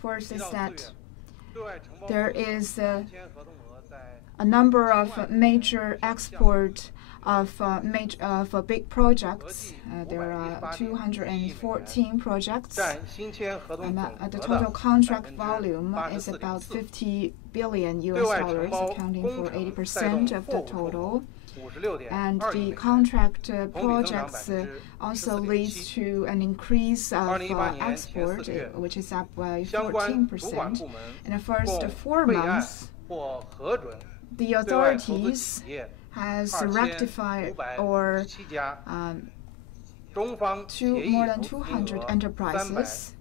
First is that there is a number of major export of big projects. There are 214 projects. The total contract volume is about $50 billion, accounting for 80% of the total. And the contract projects also leads to an increase of export, which is up by 14%. In the first 4 months, the authorities has rectified or more than 200 enterprises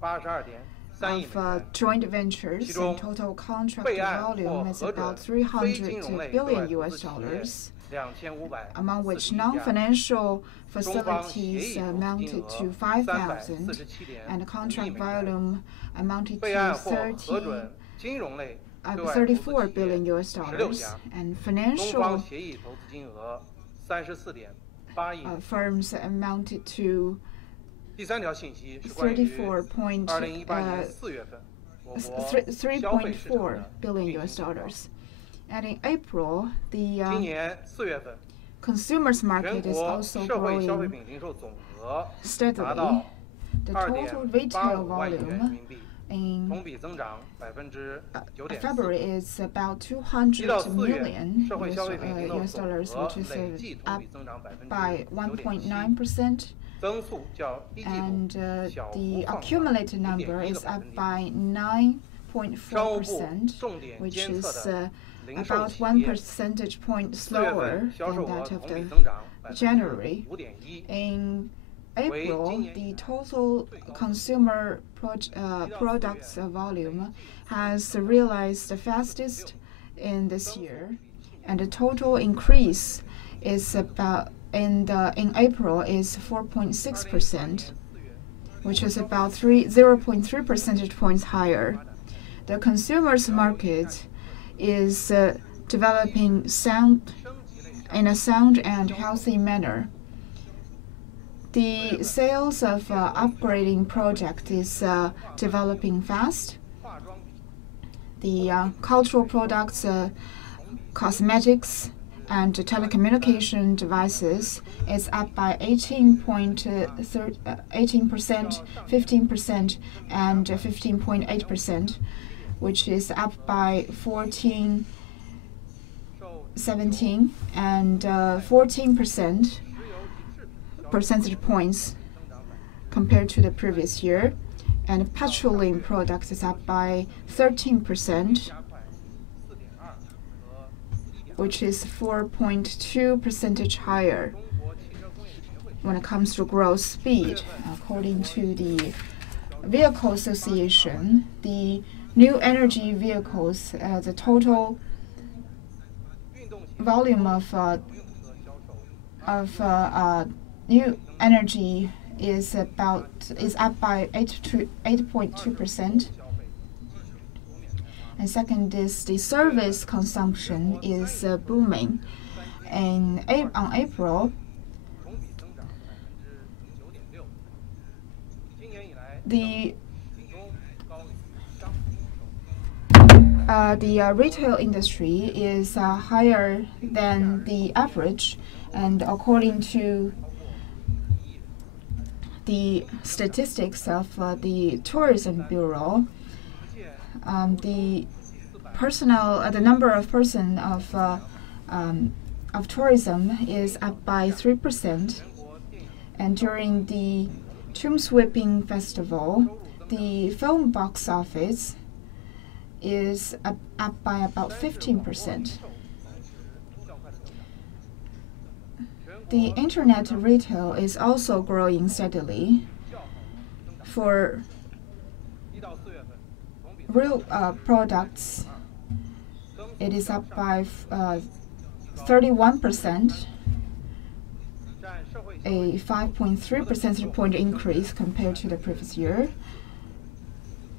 of joint ventures, and total contract volume is about $300 billion, among which non-financial facilities amounted to 5,000, and the contract volume amounted to $34 billion, and financial firms amounted to $3.4 billion. And in April, the consumers market is also growing steadily. The total retail volume in February is about $200 million, which is up by 1.9%. And the accumulated number is up by 9.4%, which is about 1 percentage point slower than that of the January. In April, the total consumer products volume has realized the fastest in this year, and the total increase is about in April is 4.6%, which is about 0.3 percentage points higher. The consumers market is developing in a sound and healthy manner. The sales of upgrading project is developing fast. The cultural products, cosmetics, and telecommunication devices is up by 18%, 15%, and 15.8%, which is up by 14, 17, and 14% percentage points compared to the previous year. And petroleum products is up by 13%, which is 4.2 percentage higher when it comes to growth speed. According to the Vehicle Association, the new energy vehicles, the total volume of new energy is up by 8.2%. And second is the service consumption is booming. On April, the retail industry is higher than the average, and according to the statistics of the Tourism Bureau, the number of person of tourism is up by 3%, and during the Tomb Sweeping Festival, the film box office is up by about 15%. The internet retail is also growing steadily. For real products, it is up by 31%, a 5.3 percentage point increase compared to the previous year,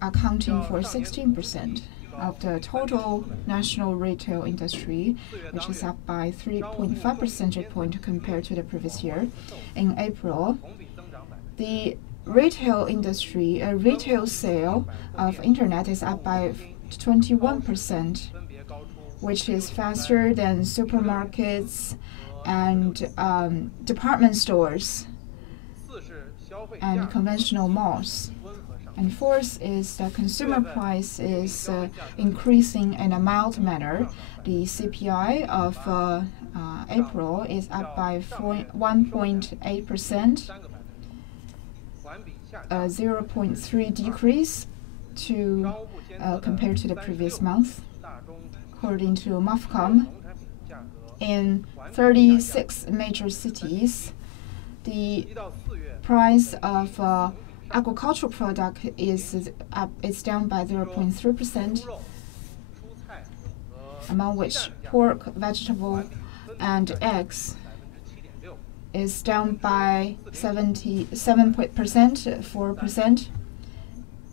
accounting for 16% of the total national retail industry, which is up by 3.5 percentage point compared to the previous year. In April, the retail industry, retail sale of internet is up by 21%, which is faster than supermarkets and department stores and conventional malls. And fourth is the consumer price is increasing in a mild manner. The CPI of April is up by 1.8%, a 0.3 decrease compared to the previous month. According to MOFCOM, in 36 major cities, the price of agricultural product is down by 0.3%, among which pork, vegetable, and eggs is down by 77%, 4%,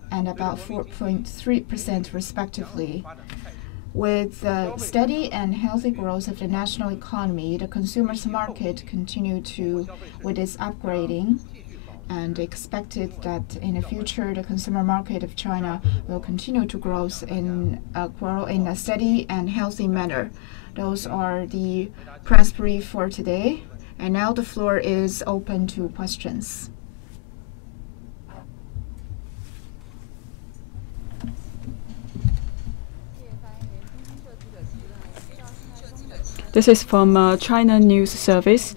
and about 4.3% respectively. With the steady and healthy growth of the national economy, the consumer's market continued with its upgrading, and expected that in the future the consumer market of China will continue to grow in a steady and healthy manner. Those are the press brief for today, and now the floor is open to questions. This is from China News Service.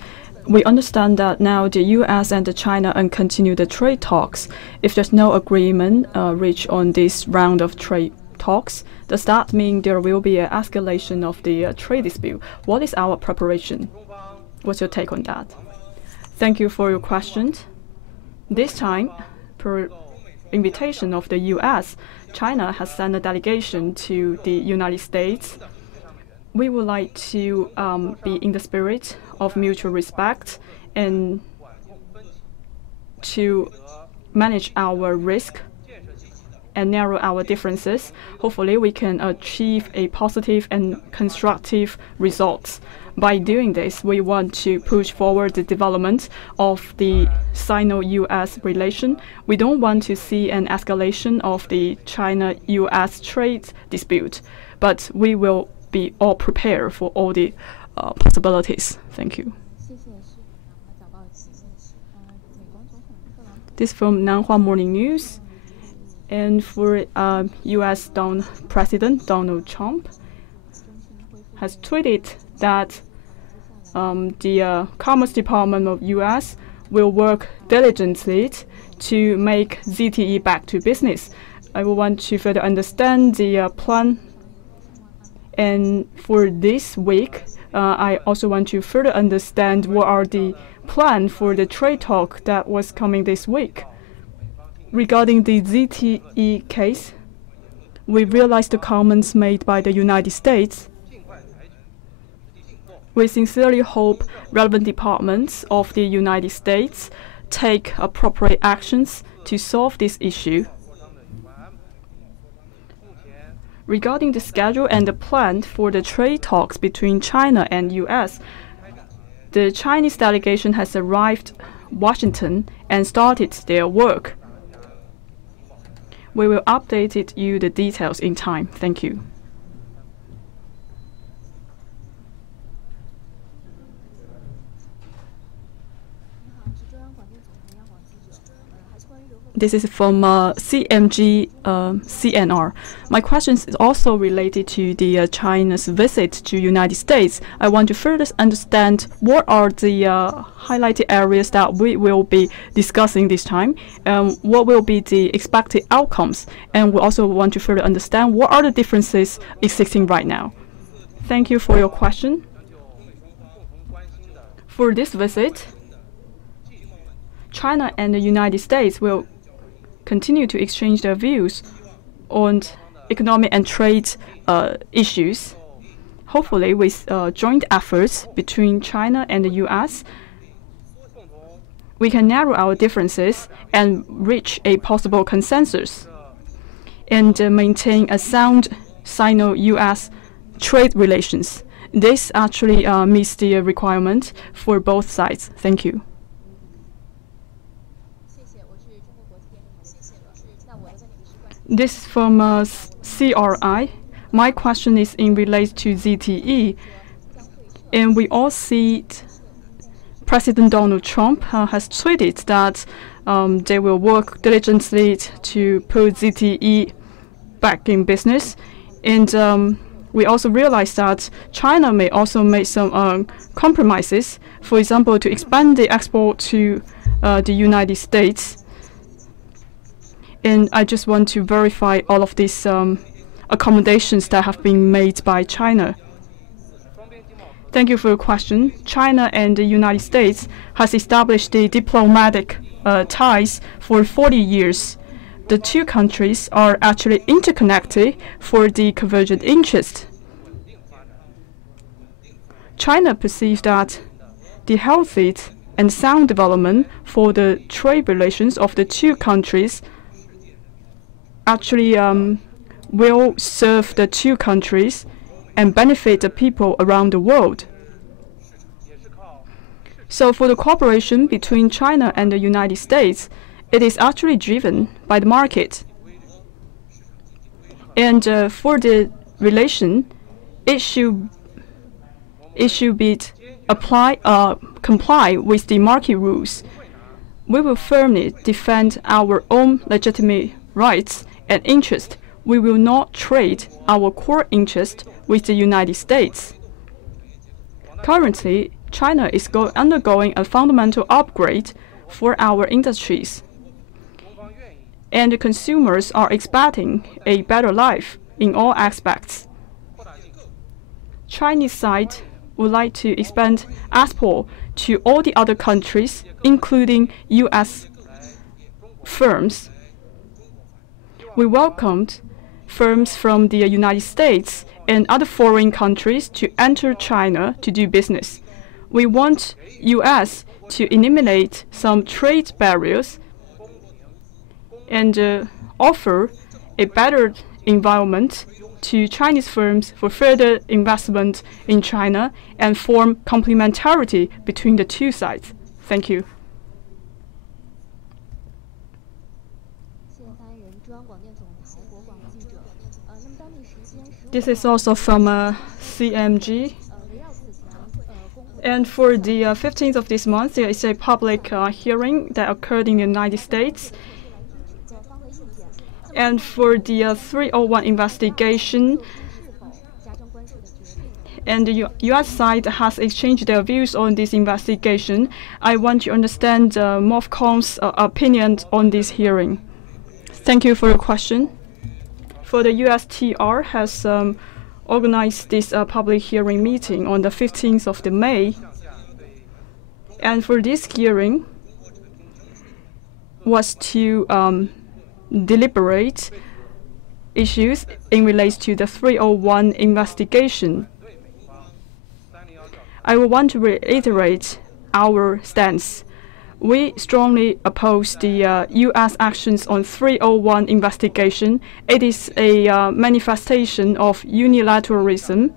We understand that now the U.S. and China continue the trade talks. If there's no agreement reached on this round of trade talks, does that mean there will be an escalation of the trade dispute? What is our preparation? What's your take on that? Thank you for your question. This time, per invitation of the U.S., China has sent a delegation to the United States. We would like to be in the spirit of mutual respect and to manage our risk and narrow our differences. Hopefully, we can achieve a positive and constructive results. By doing this, we want to push forward the development of the Sino-US relation. We don't want to see an escalation of the China-US trade dispute, but we will be all prepared for all the possibilities. Thank you. This from Nanhua Morning News. And for U.S. President Donald Trump has tweeted that the Commerce Department of U.S. will work diligently to make ZTE back to business. I will want to further understand the plan. And for this week, I also want to further understand what are the plans for the trade talk that was coming this week. Regarding the ZTE case, we realized the comments made by the United States. We sincerely hope relevant departments of the United States take appropriate actions to solve this issue. Regarding the schedule and the plan for the trade talks between China and U.S., the Chinese delegation has arrived in Washington and started their work. We will update you the details in time. Thank you. This is from CMG CNR. My question is also related to the China's visit to United States. I want to further understand what are the highlighted areas that we will be discussing this time, and what will be the expected outcomes. And we also want to further understand what are the differences existing right now. Thank you for your question. For this visit, China and the United States will continue to exchange their views on economic and trade issues. Hopefully, with joint efforts between China and the U.S., we can narrow our differences and reach a possible consensus and maintain a sound Sino-U.S. trade relations. This actually meets the requirement for both sides. Thank you. This is from CRI. My question is in relation to ZTE. And we all see President Donald Trump has tweeted that they will work diligently to put ZTE back in business. And we also realize that China may also make some compromises, for example, to expand the export to the United States. And I just want to verify all of these accommodations that have been made by China. Thank you for your question. China and the United States has established the diplomatic ties for 40 years. The two countries are actually interconnected for the convergent interest. China perceives that the healthy and sound development for the trade relations of the two countries actually will serve the two countries and benefit the people around the world. So for the cooperation between China and the United States, it is actually driven by the market. And for the relation, it should comply with the market rules. We will firmly defend our own legitimate rights and interests. We will not trade our core interest with the United States. Currently, China is undergoing a fundamental upgrade for our industries. And the consumers are expecting a better life in all aspects. Chinese side would like to expand export to all the other countries, including U.S. firms. We welcomed firms from the United States and other foreign countries to enter China to do business. We want U.S. to eliminate some trade barriers and offer a better environment to Chinese firms for further investment in China and form complementarity between the two sides. Thank you. This is also from CMG. And for the 15th of this month, there is a public hearing that occurred in the United States. And for the 301 investigation, and the U.S. side has exchanged their views on this investigation. I want to understand MOFCOM's opinion on this hearing. Thank you for your question. For the USTR has organized this public hearing meeting on the 15th of May. And for this hearing was to deliberate issues in relation to the 301 investigation. I would want to reiterate our stance. We strongly oppose the U.S. actions on 301 investigation. It is a manifestation of unilateralism.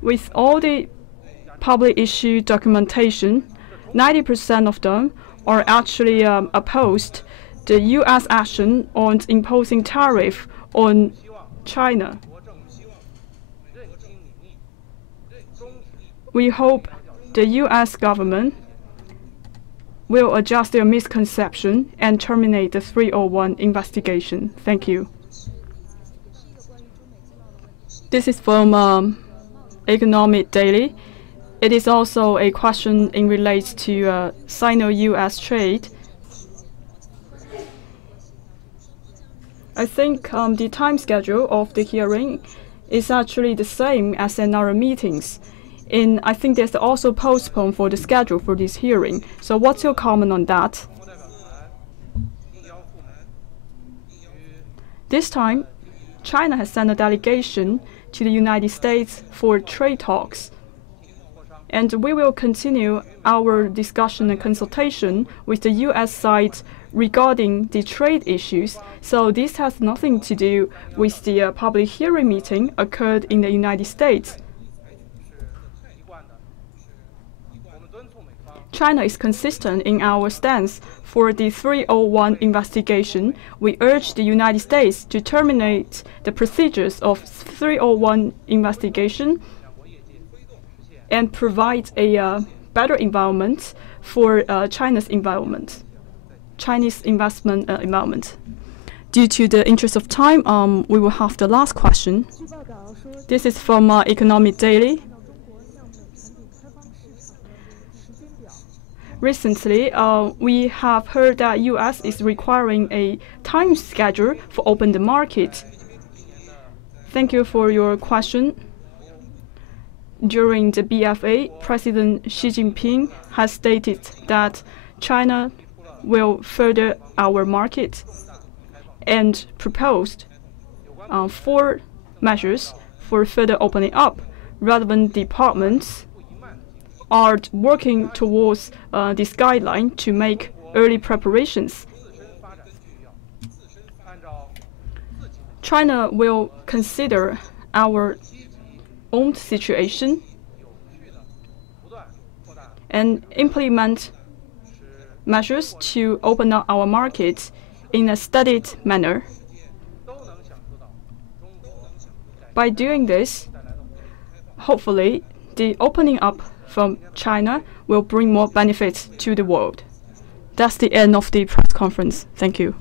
With all the public issue documentation, 90% of them are actually opposed the U.S. action on imposing tariff on China. We hope the U.S. government will adjust their misconception and terminate the 301 investigation. Thank you. This is from Economic Daily. It is also a question in relation to Sino-U.S. trade. I think the time schedule of the hearing is actually the same as in our meetings. And I think there's also postponed for the schedule for this hearing. So what's your comment on that? This time, China has sent a delegation to the United States for trade talks. And we will continue our discussion and consultation with the U.S. side regarding the trade issues. So this has nothing to do with the public hearing meeting occurred in the United States. China is consistent in our stance for the 301 investigation. We urge the United States to terminate the procedures of 301 investigation and provide a better environment for Chinese investment environment. Due to the interest of time, we will have the last question. This is from Economic Daily. Recently, we have heard that U.S. is requiring a time schedule for open the market. Thank you for your question. During the BFA, President Xi Jinping has stated that China will further our market and proposed 4 measures for further opening up. Relevant departments are working towards this guideline to make early preparations. China will consider our own situation and implement measures to open up our markets in a studied manner. By doing this, hopefully, the opening up from China will bring more benefits to the world. That's the end of the press conference. Thank you.